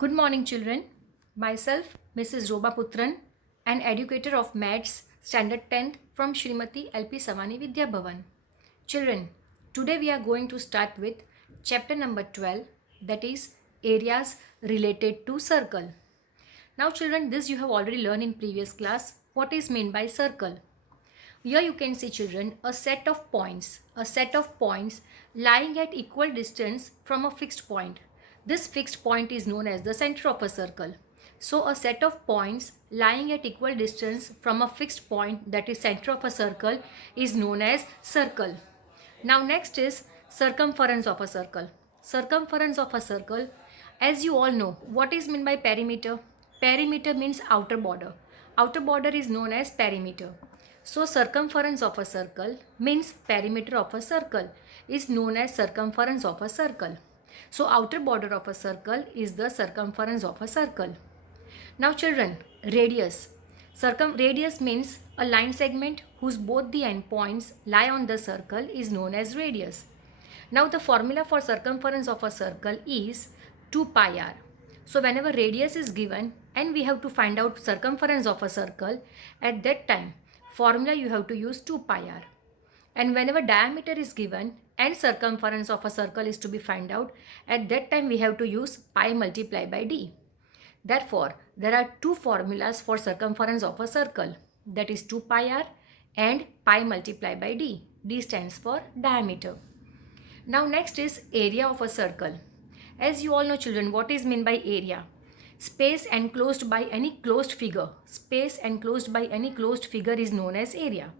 Good morning, children. Myself, Mrs. Roba Putran, an educator of Maths Standard 10th from Srimati LPSAVANI VIDHYABHAVAN. Children, today we are going to start with chapter number 12, that is areas related to circle. Now, children, this you have already learned in previous class. What is meant by circle? Here you can see, children, a set of points lying at equal distance from a fixed point. This fixed point is known as the center of a circle. So a set of points lying at equal distance from a fixed point, that is center of a circle, is known as circle. Now next is circumference of a circle. Circumference of a circle, as you all know, what is meant by perimeter? Perimeter means outer border. Outer border is known as perimeter. So circumference of a circle means perimeter of a circle is known as circumference of a circle. So outer border of a circle is the circumference of a circle. Now children, radius. Radius means a line segment whose both the endpoints lie on the circle is known as radius. Now the formula for circumference of a circle is 2 pi r. So whenever radius is given and we have to find out circumference of a circle, at that time formula you have to use 2 pi r. And whenever diameter is given and circumference of a circle is to be found out, at that time we have to use pi multiplied by d. Therefore, there are two formulas for circumference of a circle, that is 2 pi r and pi multiplied by d. D stands for diameter. Now next is area of a circle. As you all know, children, what is meant by area? Space enclosed by any closed figure. Space enclosed by any closed figure is known as area.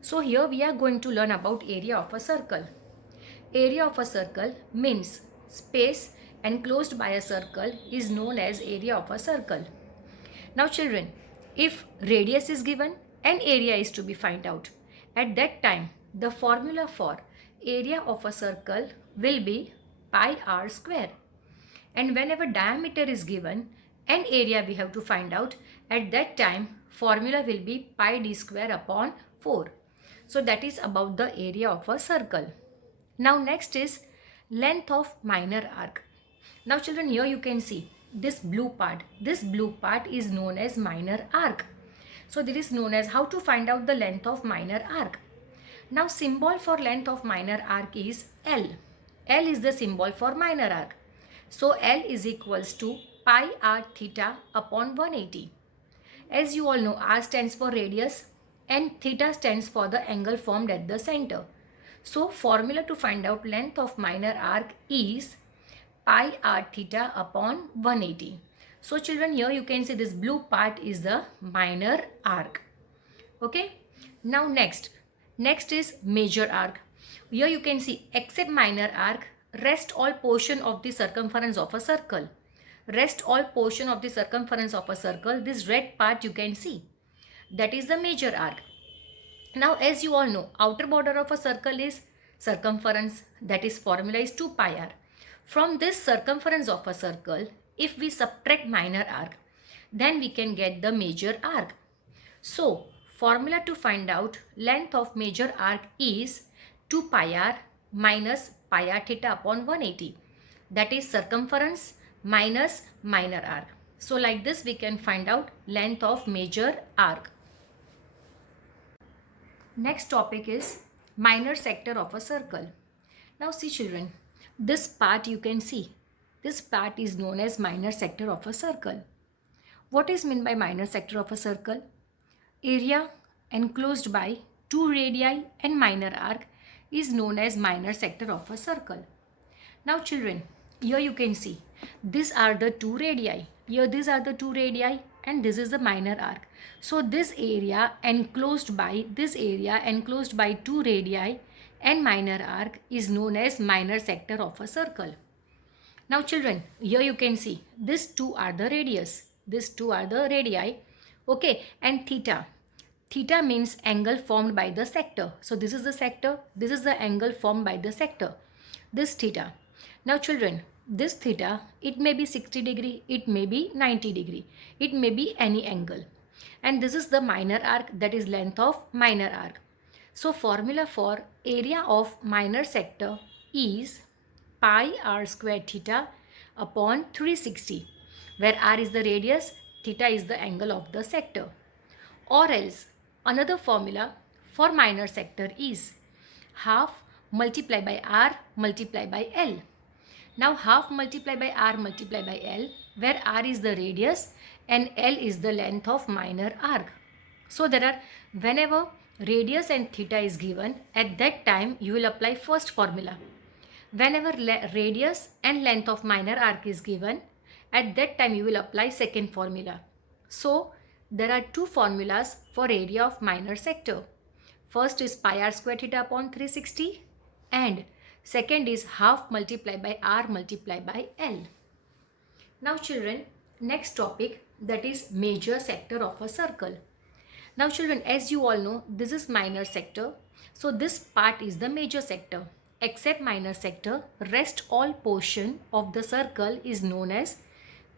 So here we are going to learn about area of a circle. Area of a circle means space enclosed by a circle is known as area of a circle. Now children, if radius is given and area is to be found out, at that time the formula for area of a circle will be pi r square. And whenever diameter is given and area we have to find out, at that time formula will be pi d square upon 4. So that is about the area of a circle. Now next is length of minor arc. Now children, here you can see this blue part. This blue part is known as minor arc. So this is known as how to find out the length of minor arc. Now symbol for length of minor arc is L. L is the symbol for minor arc. So L is equals to pi r theta upon 180. As you all know, r stands for radius and theta stands for the angle formed at the center. So formula to find out length of minor arc is pi r theta upon 180. So children, here you can see this blue part is the minor arc. Okay. Now next is major arc. Here you can see except minor arc, rest all portion of the circumference of a circle. Rest all portion of the circumference of a circle. This red part you can see. That is the major arc. Now as you all know, outer border of a circle is circumference, that is formula is 2 pi r. From this circumference of a circle, if we subtract minor arc, then we can get the major arc. So formula to find out length of major arc is 2 pi r minus pi r theta upon 180. That is circumference minus minor arc. So like this we can find out length of major arc. Next topic is minor sector of a circle. Now see children, this part you can see. This part is known as minor sector of a circle. What is meant by minor sector of a circle? Area enclosed by two radii and minor arc is known as minor sector of a circle. Now children, here you can see these are the two radii. Here these are the two radii and this is the minor arc. So this area enclosed by two radii and minor arc is known as minor sector of a circle. Now children, here you can see these two are the radius. These two are the radii. Okay, and theta. Theta means angle formed by the sector. So this is the sector. This is the angle formed by the sector. This theta. Now children, this theta, it may be 60 degree, it may be 90 degree, it may be any angle. And this is the minor arc, that is length of minor arc. So formula for area of minor sector is pi r square theta upon 360. where r is the radius, theta is the angle of the sector. Or else another formula for minor sector is half multiplied by r multiplied by l. Now half multiplied by r multiplied by l, where r is the radius and l is the length of minor arc. So there are, whenever radius and theta is given, at that time you will apply first formula. Whenever radius and length of minor arc is given, at that time you will apply second formula. So there are two formulas for area of minor sector. First is pi r square theta upon 360 and second is half multiplied by r multiplied by L. Now children, next topic, that is major sector of a circle. Now children, as you all know, this is minor sector. So this part is the major sector. Except minor sector, rest all portion of the circle is known as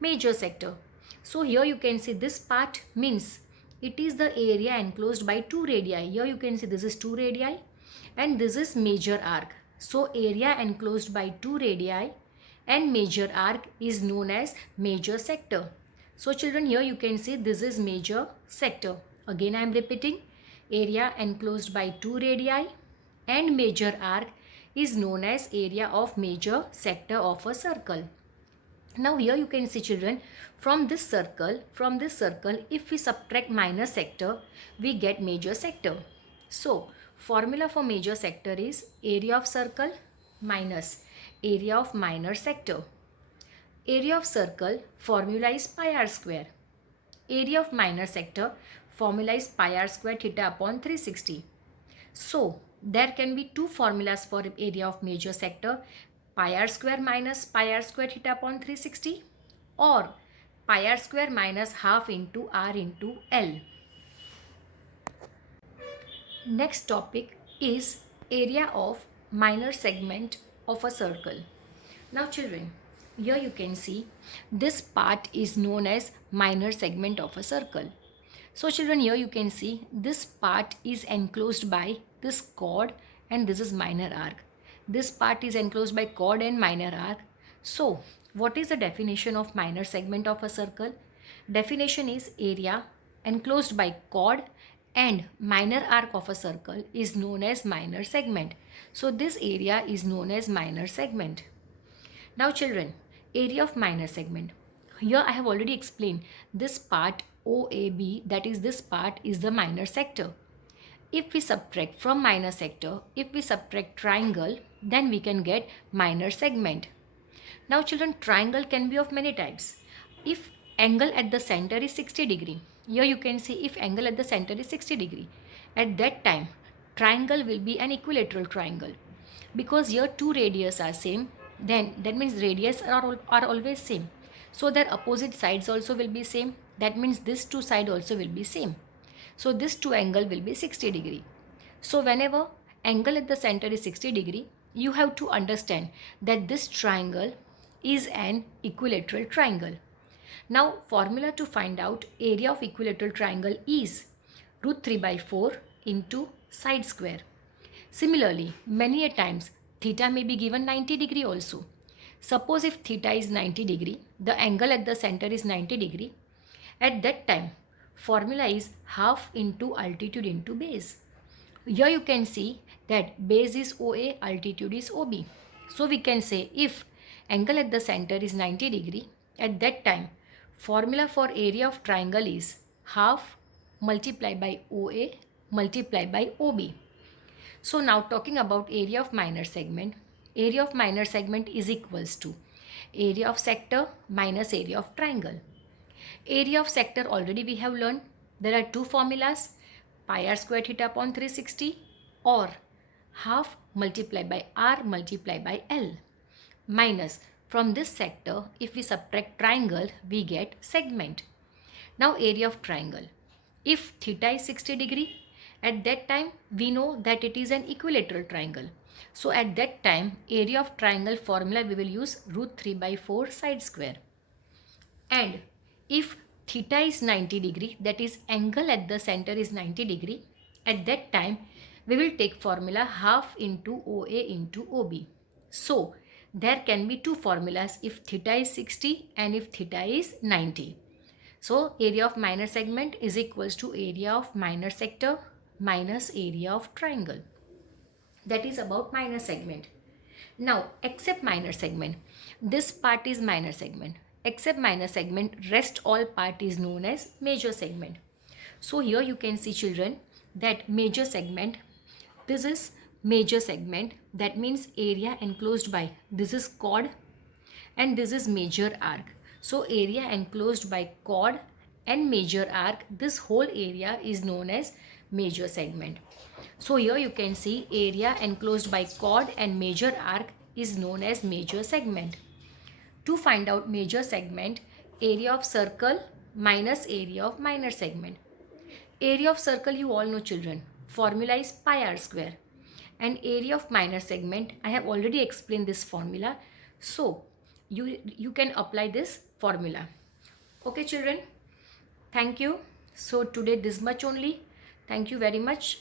major sector. So here you can see this part means it is the area enclosed by two radii. Here you can see this is two radii and this is major arc. So area enclosed by two radii and major arc is known as major sector. So children, here you can see this is major sector. Again I am repeating, area enclosed by two radii and major arc is known as area of major sector of a circle. Now here you can see children, from this circle, if we subtract minor sector, we get major sector. So formula for major sector is area of circle minus area of minor sector. Area of circle formula is pi r square. Area of minor sector formula is pi r square theta upon 360. So there can be two formulas for area of major sector, pi r square minus pi r square theta upon 360 or pi r square minus half into r into L. Next topic is area of minor segment of a circle. Now children, here you can see this part is known as minor segment of a circle. So children, here you can see this part is enclosed by this chord and this is minor arc. This part is enclosed by chord and minor arc. So what is the definition of minor segment of a circle? Definition is area enclosed by chord and minor arc of a circle is known as minor segment. So this area is known as minor segment. Now children, area of minor segment. Here I have already explained this part OAB, that is this part is the minor sector. If we subtract from minor sector, if we subtract triangle, then we can get minor segment. Now children, triangle can be of many types. If angle at the center is 60 degree, here you can see if angle at the center is 60 degree, at that time triangle will be an equilateral triangle. Because here two radius are same, then that means radius are always same. So their opposite sides also will be same. That means this two side also will be same. So this two angle will be 60 degree. So whenever angle at the center is 60 degree, you have to understand that this triangle is an equilateral triangle. Now formula to find out area of equilateral triangle is root 3 by 4 into side square. Similarly, many a times theta may be given 90 degree also. Suppose if theta is 90 degree, the angle at the center is 90 degree. At that time, formula is half into altitude into base. Here you can see that base is OA, altitude is OB. So we can say if angle at the center is 90 degree, at that time, formula for area of triangle is half multiplied by OA multiplied by OB. So now talking about area of minor segment. Area of minor segment is equals to area of sector minus area of triangle. Area of sector already we have learned. There are two formulas, pi r square theta upon 360 or half multiplied by r multiplied by L minus from this sector if we subtract triangle we get segment. Now area of triangle. If theta is 60 degree, at that time we know that it is an equilateral triangle. So at that time area of triangle formula we will use root 3 by 4 side square. And if theta is 90 degree, that is angle at the center is 90 degree, at that time we will take formula half into OA into OB. So there can be two formulas if theta is 60 and if theta is 90. So area of minor segment is equals to area of minor sector minus area of triangle. That is about minor segment. Now except minor segment, this part is minor segment. Except minor segment, rest all part is known as major segment. So here you can see, children, that major segment, this is major segment, that means area enclosed by, this is chord and this is major arc. So area enclosed by chord and major arc, this whole area is known as major segment. So here you can see area enclosed by chord and major arc is known as major segment. To find out major segment, area of circle minus area of minor segment. Area of circle you all know, children. Formula is pi r square. And area of minor segment, I have already explained this formula. So you can apply this formula. Okay, children. Thank you. So today this much only. Thank you very much.